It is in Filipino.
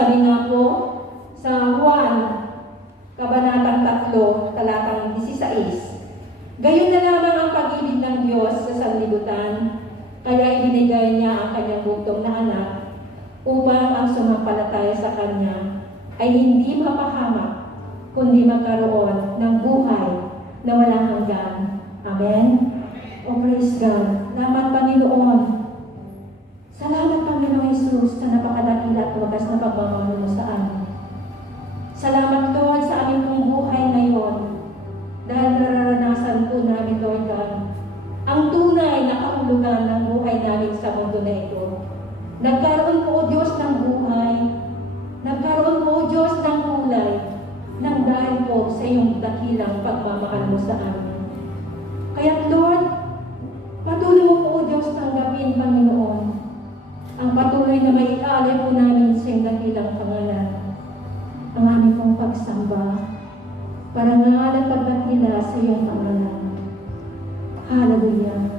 sabi nga po sa Juan, Kabanatang 3, talatang 16, gayon na lamang ang pag-ibig ng Diyos sa sanlibutan, kaya ibinigay niya ang kanyang bugtong na anak, upang ang sumampalataya sa kanya ay hindi mapahamak, kundi magkaroon ng buhay na walang hanggan. Amen? O praise God. Salamat Panginoon. Salamat Panginoon Jesus sa napakadakila at wagas na pagmamahal mo sa amin. Salamat Lord sa aming pong buhay ngayon dahil nararanasan po namin Lord God ang tunay na kahulugan ng buhay namin sa mundo na ito. Nagkaroon po o Diyos ng buhay, nagkaroon po o Diyos ng kulay, nang dahil po sa iyong dakilang pagmamahal mo sa amin. Kaya Lord, patuloy mo po o Diyos tanggapin, Panginoon, ang patuloy na maialay po namin sa iyong dakilang pangalan, ang aming pong pagsamba, para nga pagdakila sa iyong pangalan. Hallelujah.